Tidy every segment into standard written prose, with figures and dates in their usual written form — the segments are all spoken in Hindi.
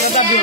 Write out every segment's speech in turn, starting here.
Hey!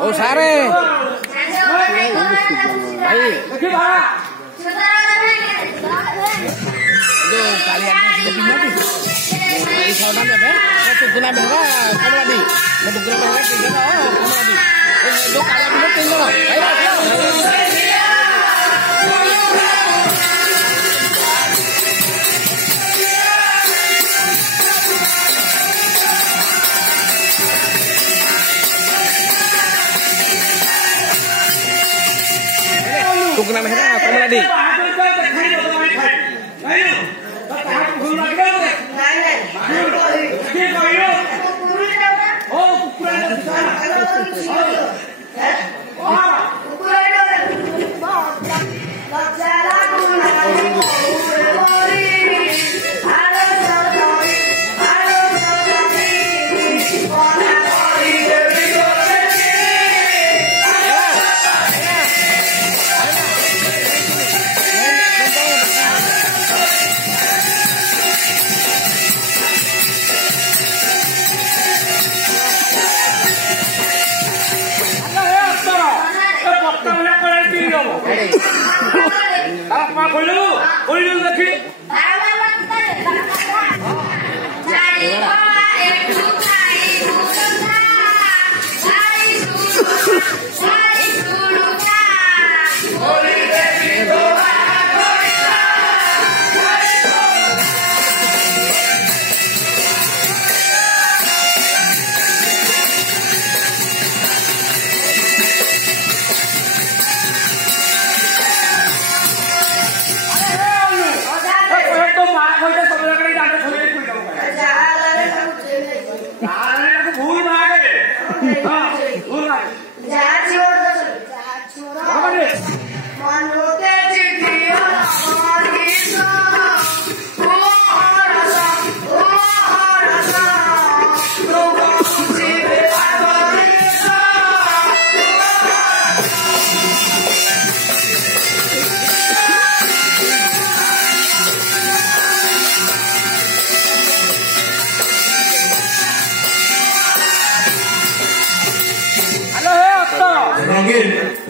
Oh sare. Baik. Aduh, kalian sudah pindah tuh. Mulai sana ya, satu guna merah, kamu lagi. Satu guna merah, tiga kamu lagi. Itu kalian pindah tinggal. Ayo. Tukuna merah, kamu lagi.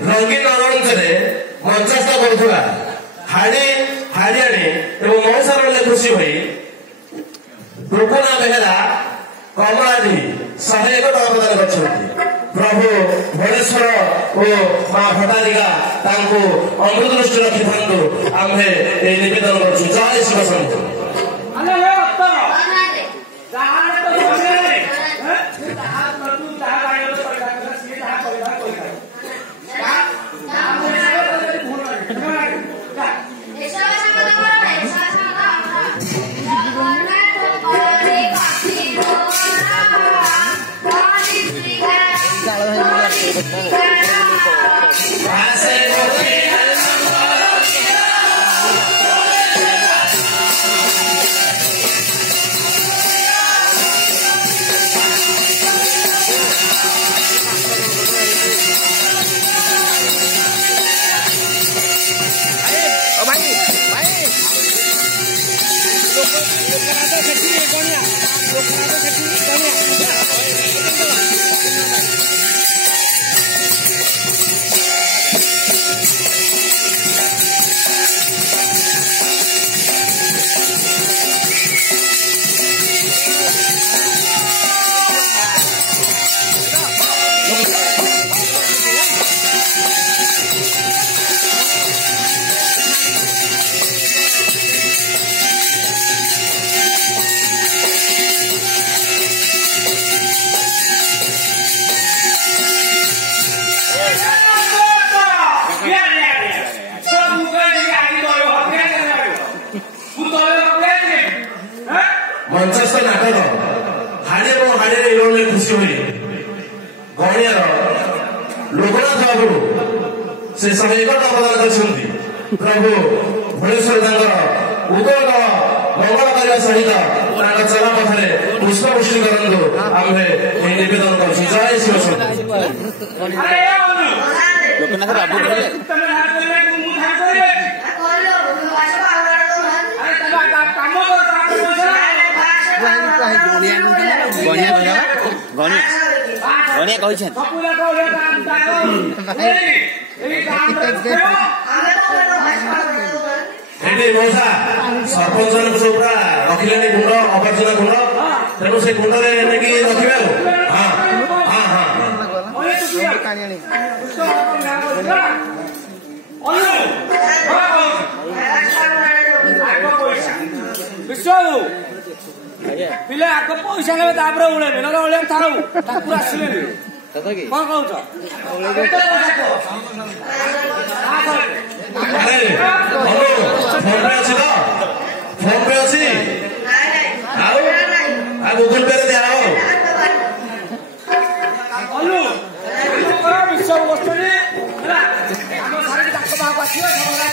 रंगीन अनंतरे मंचस्थ करुवा हाड़ी हाड़ियाणी एवं मौसारे खुशी हुई टुकुना बेहेरा कमलादी 101 प्रदान कर प्रभु भुवनेश्वर और माँ भटारिका अमृत दृष्टि रखी था आम्हे निवेदन कर जय शिव शंभु ନାଟକ ହାଡି ଏବଂ ହାଡିରେ ଇରୋଲେ ଖୁସି ହୋଇ ଗହଣିଆର ଲୋକନାଥ ବାବୁ ସେ 101ଟା ଅବଦାନ କରିଛନ୍ତି। ପ୍ରଭୁ ଭୁବନେଶ୍ୱର ତାଙ୍କର ଉଦୟ ମଙ୍ଗଳ କରିବା ସହିତ ତାଙ୍କ ଚଲା ପଥରେ ପୁଷ୍ପବୃଷ୍ଟି କରନ୍ତୁ ଆମେ ଏହି ନିବେଦନ କରୁଛୁ। ଜୟ ଶିବଶକ୍ତି। ଲୋକନାଥ ବାବୁ ଗଣିଆ କହିଛନ୍ତି ଏଠି ମଉସା ସରପଞ୍ଚ ସବୁ ପୁରା ରଖିଲେଣି ଗୁଣ୍ଡ ଅବର୍ଜନା ଗୁଣ୍ଡ ତେଣୁ ସେ ଗୁଣ୍ଡରେ ନେଇକି ରଖିବେ ଆଉ। ହଁ ହଁ ହଁ ପିଲା ଆଗ ପଇସା ନେବେ ତାପରେ ଉଳେଇବେ ନହେଲେ ଉଳେଇବେ ଥାଉ ତାକୁ ଆସିବେନି। କଣ କହୁଛ? ଫୋନ ପେ ଅଛି ତ? ଫୋନ ପେ ଅଛି ଆଉ ଗୁଗୁଲ ପେ ରେ ଦିଆହବ। ବିଶ୍ୱ ବସ୍ତୁରେ ଆମ ସାରା ତାଙ୍କ ପାଖକୁ ଆସିବ ହେଲା